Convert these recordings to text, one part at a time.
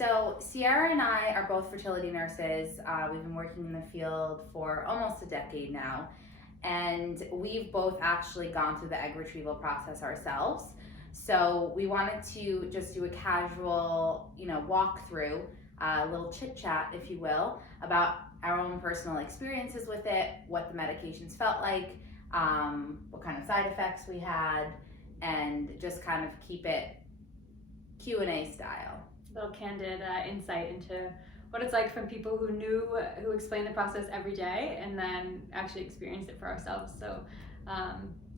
So Sierra and I are both fertility nurses. We've been working in the field for almost a decade now, and we've both actually gone through the egg retrieval process ourselves. So we wanted to just do a casual, walk through, a little chit chat, if you will, about our own personal experiences with it, what the medications felt like, what kind of side effects we had, and just kind of keep it Q&A style. A little candid insight into what it's like from people who explain the process every day and then actually experienced it for ourselves. So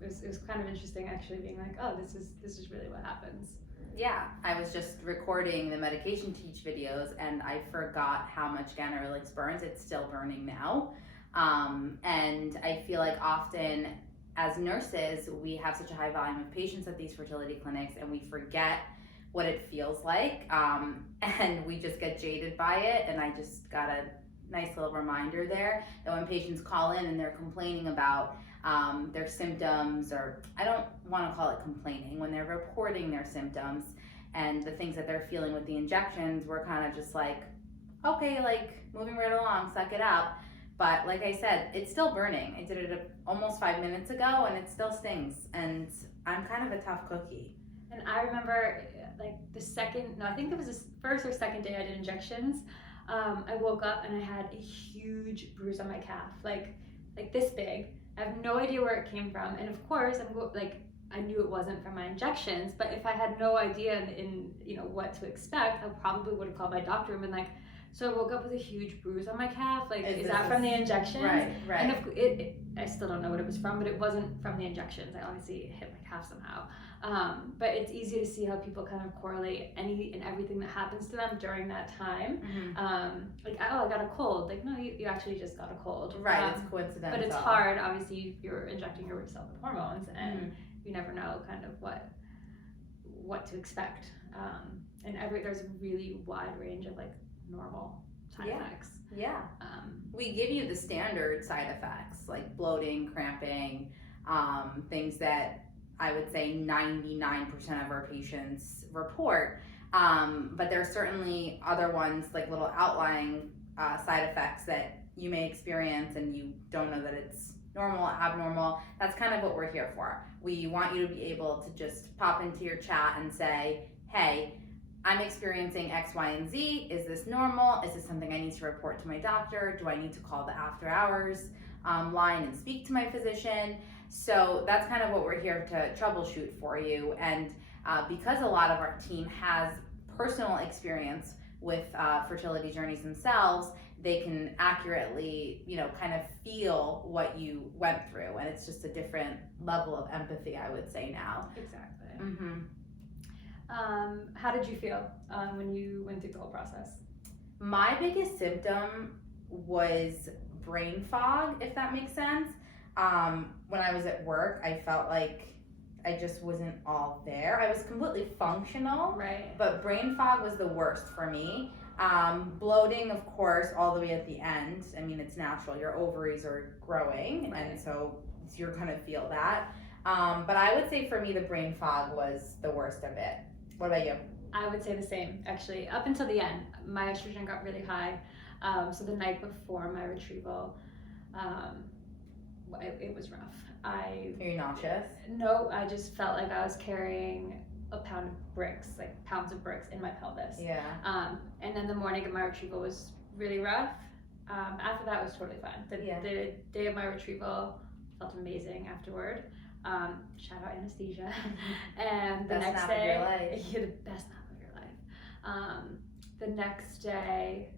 it was kind of interesting actually being like, oh, this is really what happens. Yeah, I was just recording the medication teach videos and I forgot how much ganirelix burns. It's still burning now. And I feel like often as nurses, we have such a high volume of patients at these fertility clinics and we forget what it feels like, and we just get jaded by it. And I just got a nice little reminder there that when patients call in and they're complaining about their symptoms, or I don't want to call it complaining, when they're reporting their symptoms and the things that they're feeling with the injections, we're kind of just like, okay, like moving right along, suck it up. But like I said, it's still burning. I did it almost 5 minutes ago and it still stings, and I'm kind of a tough cookie. And I remember like I think it was the first or second day I did injections. I woke up and I had a huge bruise on my calf, like this big. I have no idea where it came from, and of course I knew it wasn't from my injections. But if I had no idea in what to expect, I probably would have called my doctor and been like, so I woke up with a huge bruise on my calf. Like, is that from the injections? Right. And I still don't know what it was from, but it wasn't from the injections. I obviously hit my calf somehow. But it's easy to see how people kind of correlate any and everything that happens to them during that time. Mm-hmm. Like, oh, I got a cold. Like, no, you actually just got a cold. Right, it's coincidental. But it's hard. Obviously, you're injecting yourself with hormones, and you never know kind of what to expect. And there's a really wide range of like normal side effects. Yeah. We give you the standard side effects like bloating, cramping, things that I would say 99% of our patients report. But there's certainly other ones like little outlying side effects that you may experience and you don't know that it's normal, abnormal. That's kind of what we're here for. We want you to be able to just pop into your chat and say, hey, I'm experiencing X, Y, and Z. Is this normal? Is this something I need to report to my doctor? Do I need to call the after hours line and speak to my physician? So that's kind of what we're here to troubleshoot for you. And because a lot of our team has personal experience with fertility journeys themselves, they can accurately, kind of feel what you went through. And it's just a different level of empathy, I would say now. Exactly. Mm-hmm. How did you feel when you went through the whole process? My biggest symptom was brain fog, if that makes sense. When I was at work, I felt like I just wasn't all there. I was completely functional, right? But brain fog was the worst for me. Bloating, of course, all the way at the end. I mean, it's natural. Your ovaries are growing, right. And so you're going to feel that. But I would say for me, the brain fog was the worst of it. What about you? I would say the same, actually. Up until the end, my estrogen got really high. So the night before my retrieval, it was rough. Are you nauseous? No, I just felt like I was carrying a pound of bricks, like pounds of bricks in my pelvis. Yeah. And then the morning of my retrieval was really rough. After that, it was totally fine. The day of my retrieval felt amazing afterward. Shout out anesthesia. And the next day, the best nap of your life. The next day,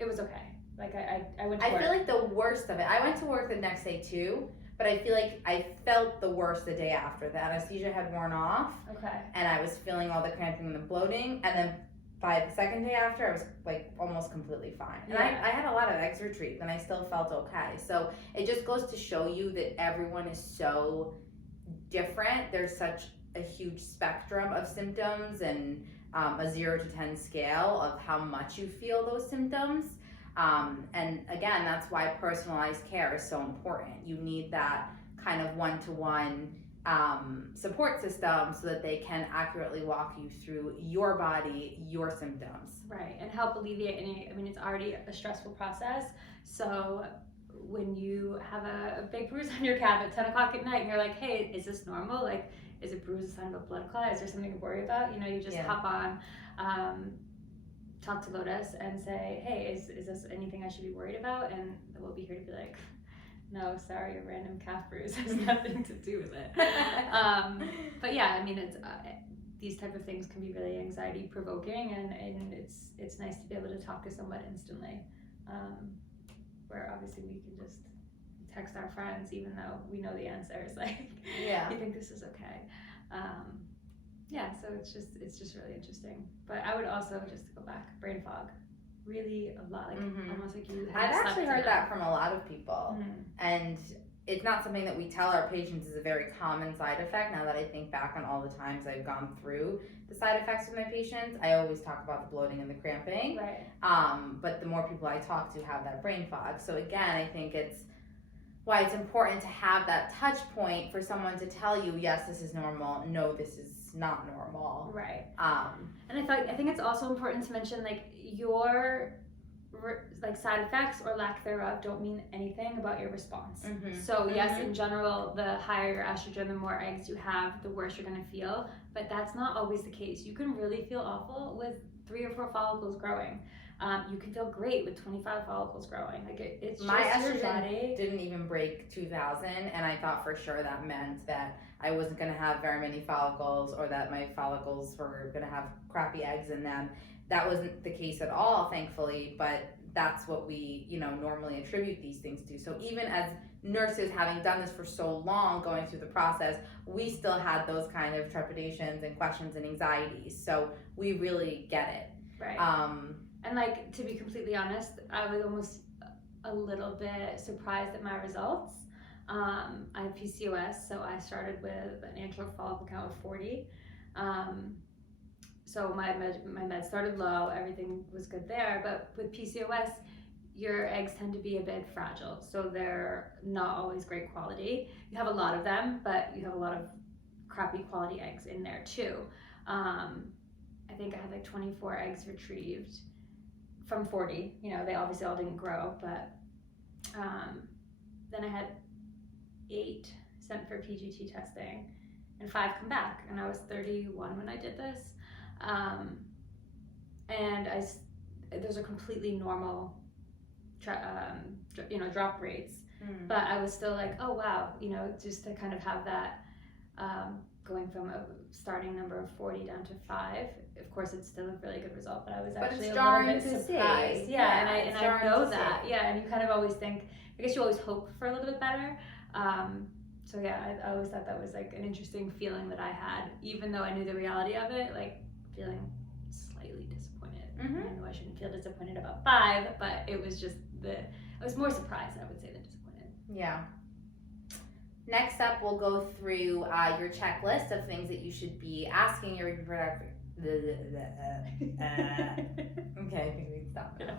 it was okay. Like I went to work. I feel like the worst of it. I went to work the next day too, but I feel like I felt the worst the day after. The anesthesia had worn off. Okay. And I was feeling all the cramping and the bloating, and then by the second day after, I was like almost completely fine. And I had a lot of eggs retrieved, and I still felt okay. So it just goes to show you that everyone is so different. There's such a huge spectrum of symptoms and a 0 to 10 scale of how much you feel those symptoms. And again, that's why personalized care is so important. You need that kind of one-to-one support system so that they can accurately walk you through your body, your symptoms. Right, and help alleviate any, I mean, it's already a stressful process. So when you have a big bruise on your calf at 10 o'clock at night and you're like, hey, is this normal? Like, is a bruise a sign of a blood clot? Is there something to worry about? You know, you just hop on, talk to Lotus and say, hey, is this anything I should be worried about? And we'll be here to be like, no, sorry, a random calf bruise has nothing to do with it. But yeah, I mean, it's these type of things can be really anxiety provoking, and it's nice to be able to talk to someone instantly, where obviously we can just text our friends even though we know the answers. Like, you think this is okay? Yeah, so it's just really interesting. But I would also, just to go back, brain fog. Really a lot, like almost like you have I've actually heard that from a lot of people, and it's not something that we tell our patients is a very common side effect. Now that I think back on all the times I've gone through the side effects with my patients, I always talk about the bloating and the cramping. Right. But the more people I talk to have that brain fog. So again, I think it's why it's important to have that touch point for someone to tell you, yes, this is normal. No, this is not normal. Right. And I think it's also important to mention, like, your like side effects or lack thereof don't mean anything about your response. So yes, in general, the higher your estrogen, the more eggs you have, the worse you're going to feel. But that's not always the case. You can really feel awful with 3 or 4 follicles growing. You can feel great with 25 follicles growing. Like it's my just your estrogen body didn't even break 2,000, and I thought for sure that meant that I wasn't going to have very many follicles, or that my follicles were going to have crappy eggs in them. That wasn't the case at all, thankfully, but that's what we, normally attribute these things to. So even as nurses, having done this for so long, going through the process, we still had those kind of trepidations and questions and anxieties. So we really get it. Right. And like, to be completely honest, I was almost a little bit surprised at my results. I have PCOS, so I started with an antral follicle count of 40. So my meds started low, everything was good there, but with PCOS, your eggs tend to be a bit fragile, so they're not always great quality. You have a lot of them, but you have a lot of crappy quality eggs in there too. I think I had like 24 eggs retrieved from 40. They obviously all didn't grow, but then I had 8 sent for PGT testing and 5 come back, and I was 31 when I did this. And those are completely normal drop rates, but I was still like, oh wow, just to kind of have that going from a starting number of 40 down to 5. Of course, it's still a really good result, but I was actually a little bit surprised. And I know that. Yeah, and you kind of always think, I guess you always hope for a little bit better. So yeah, I always thought that was like an interesting feeling that I had, even though I knew the reality of it, like feeling slightly disappointed. I know I shouldn't feel disappointed about 5, but it was just I was more surprised, I would say, than disappointed. Yeah. Next up, we'll go through your checklist of things that you should be asking your reproductive. Okay, I think we can stop now.